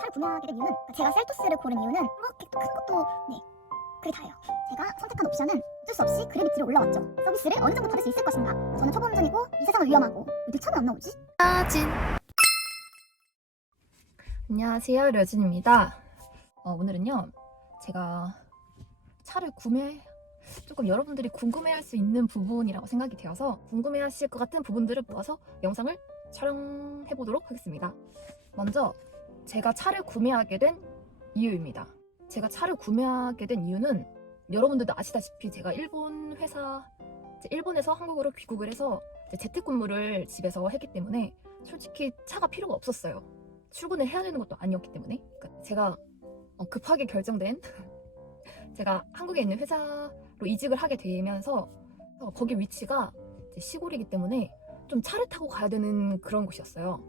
차를 구매하게 된 이유는 제가 셀토스를 고른 이유는 그렇게 큰 것도 그게 다예요. 제가 선택한 옵션은 어쩔 수 없이 그래비티로 올라왔죠. 서비스를 어느 정도 받을 수 있을 것인가. 저는 초보운전이고 이 세상은 위험하고 왜 차는 안 나오지? 안녕하세요, 려진입니다. 오늘은요, 제가 차를 조금 여러분들이 궁금해할 수 있는 부분이라고 생각이 되어서 궁금해하실 것 같은 부분들을 모아서 영상을 촬영해보도록 하겠습니다. 먼저 제가 차를 구매하게 된 이유입니다. 제가 차를 구매하게 된 이유는 여러분들도 아시다시피 제가 일본에서 한국으로 귀국을 해서 재택근무를 집에서 했기 때문에 솔직히 차가 필요가 없었어요. 출근을 해야 되는 것도 아니었기 때문에. 그러니까 제가 급하게 결정된 제가 한국에 있는 회사로 이직을 하게 되면서 거기 위치가 시골이기 때문에 좀 차를 타고 가야 되는 그런 곳이었어요.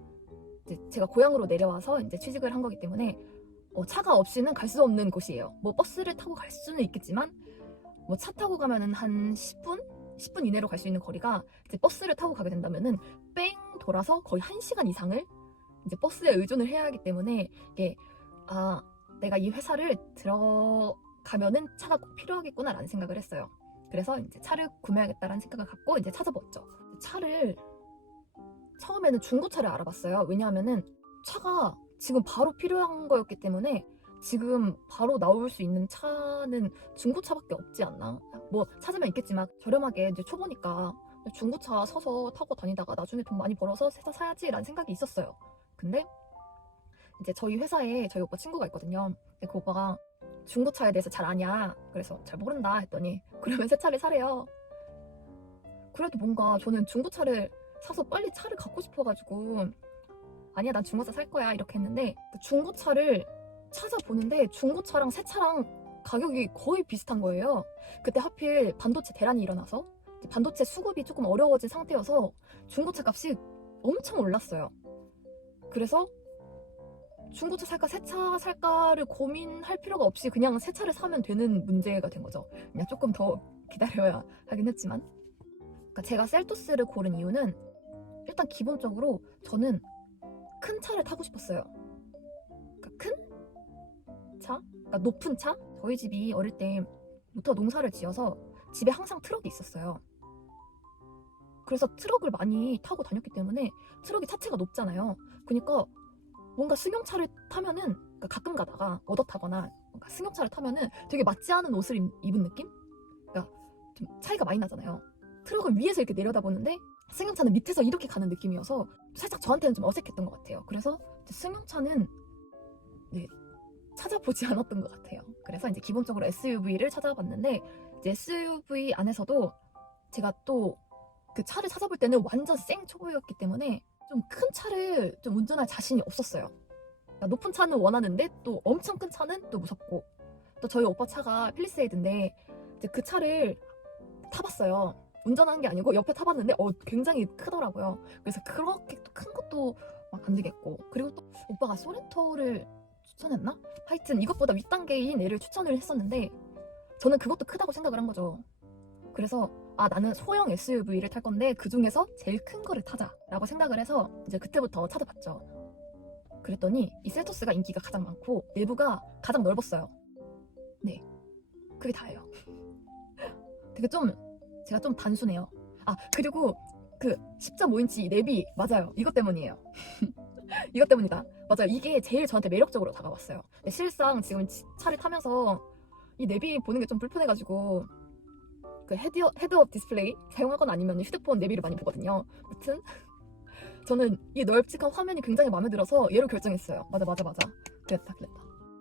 제가 고향으로 내려와서 이제 취직을 한 거기 때문에 차가 없이는 갈 수 없는 곳이에요. 뭐 버스를 타고 갈 수는 있겠지만 뭐 차 타고 가면은 한 10분 이내로 갈 수 있는 거리가 이제 버스를 타고 가게 된다면은 뺑 돌아서 거의 1시간 이상을 이제 버스에 의존을 해야 하기 때문에 이게 내가 이 회사를 들어가면은 차가 꼭 필요하겠구나라는 생각을 했어요. 그래서 이제 차를 구매하겠다라는 생각을 갖고 이제 찾아봤죠. 차를 처음에는 중고차를 알아봤어요. 왜냐하면은 차가 지금 바로 필요한 거였기 때문에 지금 바로 나올 수 있는 차는 중고차밖에 없지 않나? 뭐 찾으면 있겠지만 저렴하게 이제 초보니까 중고차 사서 타고 다니다가 나중에 돈 많이 벌어서 새 차 사야지라는 생각이 있었어요. 근데 이제 저희 회사에 저희 오빠 친구가 있거든요. 근데 그 오빠가 중고차에 대해서 잘 아냐? 그래서 잘 모른다 했더니 그러면 새 차를 사래요. 그래도 뭔가 저는 중고차를 사서 빨리 차를 갖고 싶어가지고 아니야 난 중고차 살 거야 이렇게 했는데 중고차를 찾아보는데 중고차랑 새 차랑 가격이 거의 비슷한 거예요. 그때 하필 반도체 대란이 일어나서 반도체 수급이 조금 어려워진 상태여서 중고차 값이 엄청 올랐어요. 그래서 중고차 살까 새 차 살까를 고민할 필요가 없이 그냥 새 차를 사면 되는 문제가 된 거죠. 그냥 조금 더 기다려야 하긴 했지만, 그러니까 제가 셀토스를 고른 이유는 일단 기본적으로 저는 큰 차를 타고 싶었어요. 그러니까 큰 차? 그러니까 높은 차? 저희 집이 어릴 때부터 농사를 지어서 집에 항상 트럭이 있었어요. 그래서 트럭을 많이 타고 다녔기 때문에 트럭이 차체가 높잖아요. 그러니까 뭔가 승용차를 타면은 그러니까 가끔 가다가 얻어 타거나 승용차를 타면은 되게 맞지 않은 옷을 입은 느낌? 그러니까 좀 차이가 많이 나잖아요. 트럭을 위에서 이렇게 내려다보는데 승용차는 밑에서 이렇게 가는 느낌이어서 살짝 저한테는 좀 어색했던 것 같아요. 그래서 승용차는 찾아보지 않았던 것 같아요. 그래서 이제 기본적으로 SUV를 찾아봤는데 이제 SUV 안에서도 제가 또 그 차를 찾아볼 때는 완전 생 초보였기 때문에 좀 큰 차를 좀 운전할 자신이 없었어요. 그러니까 높은 차는 원하는데 또 엄청 큰 차는 또 무섭고, 또 저희 오빠 차가 필리세이드인데 이제 그 차를 타봤어요. 운전한 게 아니고 옆에 타봤는데 굉장히 크더라고요. 그래서 그렇게 또 큰 것도 막 안 되겠고, 그리고 또 오빠가 소렌토를 추천했나? 하여튼 이것보다 윗단계인 애를 추천을 했었는데 저는 그것도 크다고 생각을 한 거죠. 그래서 나는 소형 SUV를 탈 건데 그 중에서 제일 큰 거를 타자라고 생각을 해서 이제 그때부터 찾아봤죠. 그랬더니 이 셀토스가 인기가 가장 많고 내부가 가장 넓었어요. 네, 그게 다예요. 되게 제가 좀 단순해요. 그리고 그 10.5인치 내비 맞아요. 이것 때문이에요. 이것 때문이다. 맞아요. 이게 제일 저한테 매력적으로 다가왔어요. 근데 실상 지금 차를 타면서 이 내비 보는 게 좀 불편해가지고 그 헤드업 디스플레이 사용하거나 아니면 휴대폰 내비를 많이 보거든요. 아무튼 저는 이 넓직한 화면이 굉장히 마음에 들어서 얘로 결정했어요. 맞아. 그랬다.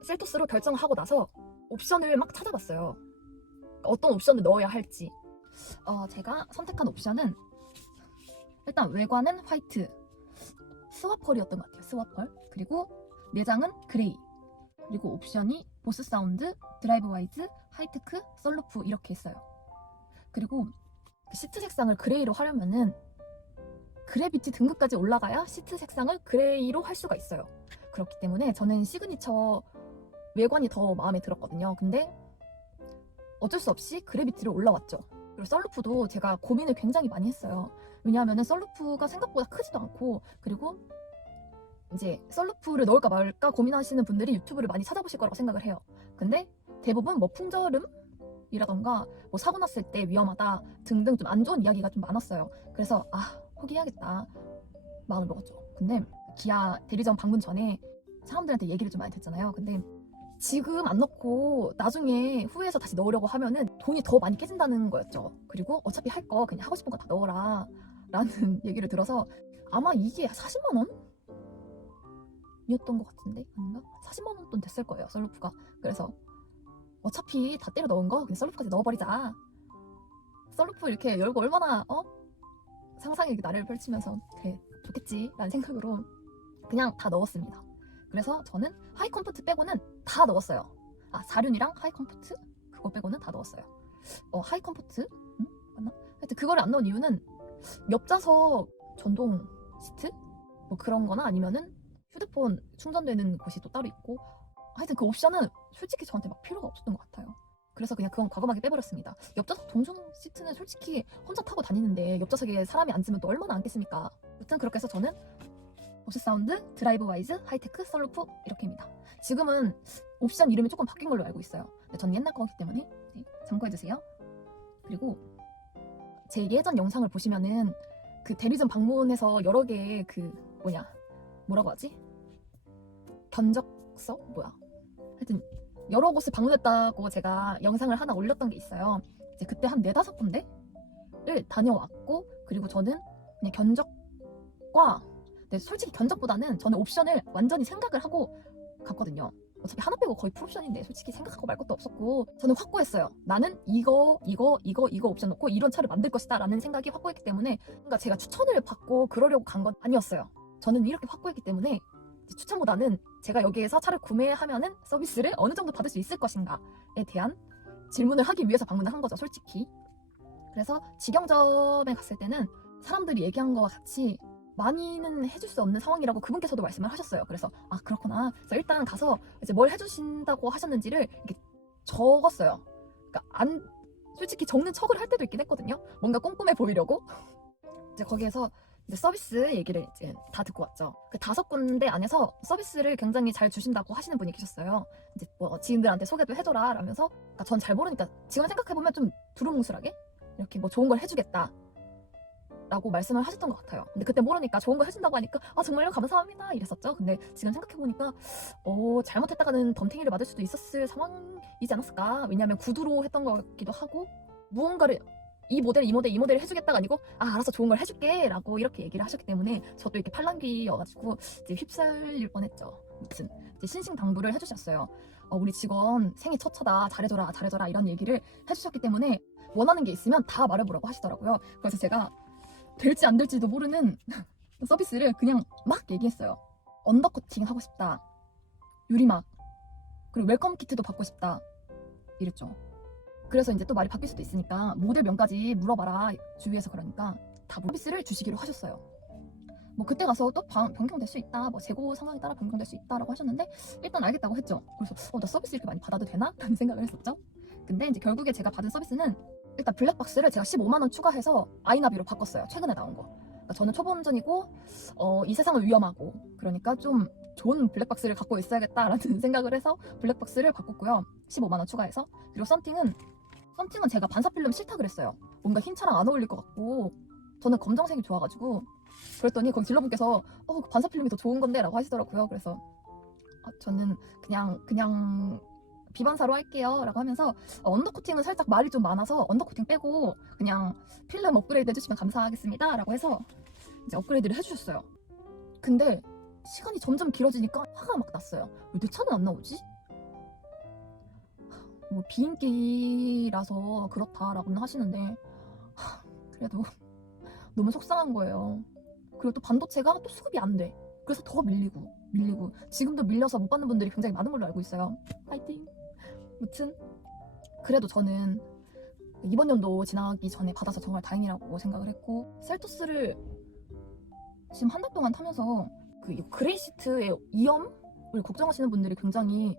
셀토스로 결정하고 나서 옵션을 막 찾아봤어요. 어떤 옵션을 넣어야 할지. 제가 선택한 옵션은 일단 외관은 화이트, 스와펄이었던 것 같아요. 스와펄. 그리고 내장은 그레이. 그리고 옵션이 보스 사운드, 드라이브 와이즈, 하이테크, 썬루프 이렇게 했어요. 그리고 시트 색상을 그레이로 하려면은 그래비티 등급까지 올라가야 시트 색상을 그레이로 할 수가 있어요. 그렇기 때문에 저는 시그니처 외관이 더 마음에 들었거든요. 근데 어쩔 수 없이 그래비티로 올라왔죠. 그리고 썬루프도 제가 고민을 굉장히 많이 했어요. 왜냐하면 썬루프가 생각보다 크지도 않고, 그리고 이제 썰루프를 넣을까 말까 고민하시는 분들이 유튜브를 많이 찾아보실 거라고 생각을 해요. 근데 대부분 뭐 풍절음이라던가 뭐 사고 났을 때 위험하다 등등 좀 안 좋은 이야기가 좀 많았어요. 그래서 포기해야겠다 마음을 먹었죠. 근데 기아 대리점 방문 전에 사람들한테 얘기를 좀 많이 듣잖아요. 근데 지금 안 넣고 나중에 후회해서 다시 넣으려고 하면은 돈이 더 많이 깨진다는 거였죠. 그리고 어차피 할 거 그냥 하고 싶은 거 다 넣어라 라는 얘기를 들어서 아마 이게 40만 원? 이었던 것 같은데 아닌가? 40만 원 돈 됐을 거예요 썰루프가. 그래서 어차피 다 때려 넣은 거 그냥 썰루프까지 넣어버리자. 썰루프 이렇게 열고 얼마나 상상의 나래를 펼치면서 그래 좋겠지 라는 생각으로 그냥 다 넣었습니다. 그래서 저는 하이컴포트 빼고는 다 넣었어요. 사륜이랑 하이컴포트 그거 빼고는 다 넣었어요. 하이컴포트? 응? 맞나? 하여튼 그거를 안 넣은 이유는 옆좌석 전동 시트? 뭐 그런 거나 아니면은 휴대폰 충전되는 곳이 또 따로 있고 하여튼 그 옵션은 솔직히 저한테 막 필요가 없었던 것 같아요. 그래서 그냥 그건 과감하게 빼버렸습니다. 옆좌석 동전 시트는 솔직히 혼자 타고 다니는데 옆좌석에 사람이 앉으면 또 얼마나 앉겠습니까? 여튼 그렇게 해서 저는 보스 사운드, 드라이브 와이즈, 하이테크, 썰루프 이렇게입니다. 지금은 옵션 이름이 조금 바뀐 걸로 알고 있어요. 근데 전 옛날 거기 때문에 참고해주세요. 그리고 제 예전 영상을 보시면은 그 대리점 방문해서 여러 개의 뭐라고 하지? 견적서? 하여튼 여러 곳을 방문했다고 제가 영상을 하나 올렸던 게 있어요. 이제 그때 한 4-5군데를 다녀왔고 그리고 저는 그냥 견적과 솔직히 견적보다는 저는 옵션을 완전히 생각을 하고 갔거든요. 어차피 하나 빼고 거의 풀옵션인데 솔직히 생각하고 말 것도 없었고 저는 확고했어요. 나는 이거 옵션 넣고 이런 차를 만들 것이다 라는 생각이 확고했기 때문에 뭔가 제가 추천을 받고 그러려고 간 건 아니었어요. 저는 이렇게 확고했기 때문에 추천보다는 제가 여기에서 차를 구매하면은 서비스를 어느 정도 받을 수 있을 것인가에 대한 질문을 하기 위해서 방문을 한 거죠, 솔직히. 그래서 직영점에 갔을 때는 사람들이 얘기한 거와 같이 많이는 해줄 수 없는 상황이라고 그분께서도 말씀을 하셨어요. 그래서 그렇구나. 그래서 일단 가서 이제 뭘 해주신다고 하셨는지를 이렇게 적었어요. 그러니까 솔직히 적는 척을 할 때도 있긴 했거든요. 뭔가 꼼꼼해 보이려고. 이제 거기에서 이제 서비스 얘기를 이제 다 듣고 왔죠. 그 5군데 안에서 서비스를 굉장히 잘 주신다고 하시는 분이 계셨어요. 이제 뭐 지인들한테 소개도 해줘라 라면서 그러니까 전 잘 모르니까 지금 생각해보면 좀 두루뭉술하게 이렇게 뭐 좋은 걸 해주겠다 라고 말씀을 하셨던 것 같아요. 근데 그때 모르니까 좋은 거 해준다고 하니까 정말요 감사합니다 이랬었죠. 근데 지금 생각해보니까 잘못했다가는 덤탱이를 맞을 수도 있었을 상황이지 않았을까. 왜냐하면 구두로 했던 것 같기도 하고 무언가를 이 모델을 해주겠다가 아니고 알아서 좋은 걸 해줄게 라고 이렇게 얘기를 하셨기 때문에 저도 이렇게 팔랑귀여가지고 이제 휩쓸릴 뻔했죠. 무튼 이제 신신당부를 해주셨어요. 우리 직원 생애 첫 차다 잘해줘라 이런 얘기를 해주셨기 때문에 원하는 게 있으면 다 말해보라고 하시더라고요. 그래서 제가 될지 안 될지도 모르는 서비스를 그냥 막 얘기했어요. 언더코팅 하고 싶다, 유리막, 그리고 웰컴 키트도 받고 싶다 이랬죠. 그래서 이제 또 말이 바뀔 수도 있으니까 모델명까지 물어봐라 주위에서. 그러니까 다 서비스를 주시기로 하셨어요. 뭐 그때 가서 또 변경될 수 있다, 뭐 재고 상황에 따라 변경될 수 있다라고 하셨는데 일단 알겠다고 했죠. 그래서 나 서비스 이렇게 많이 받아도 되나? 라는 생각을 했었죠. 근데 이제 결국에 제가 받은 서비스는 일단 블랙박스를 제가 15만 원 추가해서 아이나비로 바꿨어요. 최근에 나온 거. 그러니까 저는 초보운전이고 이 세상은 위험하고 그러니까 좀 좋은 블랙박스를 갖고 있어야겠다라는 생각을 해서 블랙박스를 바꿨고요. 15만 원 추가해서. 그리고 썬팅은 제가 반사필름 싫다 그랬어요. 뭔가 흰 차랑 안 어울릴 것 같고 저는 검정색이 좋아가지고 그랬더니 거기 딜러분께서 반사필름이 더 좋은 건데 라고 하시더라고요. 그래서 저는 그냥 비반사로 할게요 라고 하면서 언더코팅은 살짝 말이 좀 많아서 언더코팅 빼고 그냥 필름 업그레이드 해주시면 감사하겠습니다 라고 해서 이제 업그레이드를 해주셨어요. 근데 시간이 점점 길어지니까 화가 막 났어요. 왜 내 차는 안 나오지? 뭐 비인기라서 그렇다라고는 하시는데 그래도 너무 속상한 거예요. 그리고 또 반도체가 또 수급이 안 돼. 그래서 더 밀리고 지금도 밀려서 못 받는 분들이 굉장히 많은 걸로 알고 있어요. 파이팅! 무튼 그래도 저는 이번 연도 지나기 전에 받아서 정말 다행이라고 생각을 했고 셀토스를 지금 한 달 동안 타면서 그 그레이 시트의 이염을 걱정하시는 분들이 굉장히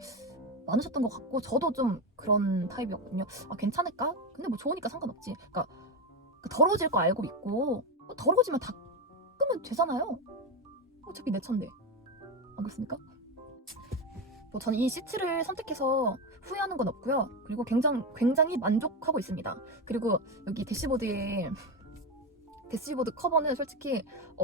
많으셨던 것 같고 저도 좀 그런 타입이었거든요. 괜찮을까? 근데 뭐 좋으니까 상관없지. 그러니까 더러워질 거 알고 있고 더러워지면 닦으면 되잖아요. 어차피 내 차인데. 안 그렇습니까? 뭐 저는 이 시트를 선택해서 후회하는 건 없고요. 그리고 굉장히 만족하고 있습니다. 그리고 여기 대시보드 커버는 솔직히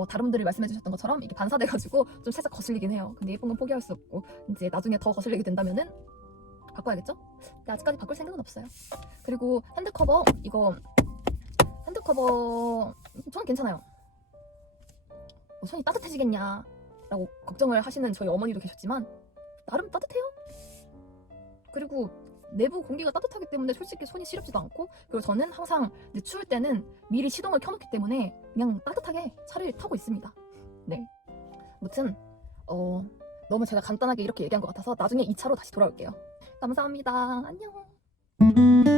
다른 분들이 말씀해 주셨던 것처럼 이게 반사돼가지고 좀 살짝 거슬리긴 해요. 근데 예쁜 건 포기할 수 없고 이제 나중에 더 거슬리게 된다면은 바꿔야겠죠? 근데 아직까지 바꿀 생각은 없어요. 그리고 핸드커버 저는 괜찮아요. 뭐 손이 따뜻해지겠냐 라고 걱정을 하시는 저희 어머니도 계셨지만 나름 따뜻해요. 그리고 내부 공기가 따뜻하기 때문에 솔직히 손이 시렵지도 않고, 그리고 저는 항상 이제 추울 때는 미리 시동을 켜놓기 때문에 그냥 따뜻하게 차를 타고 있습니다. 네. 아무튼 너무 제가 간단하게 이렇게 얘기한 것 같아서 나중에 이 차로 다시 돌아올게요. 감사합니다. 안녕.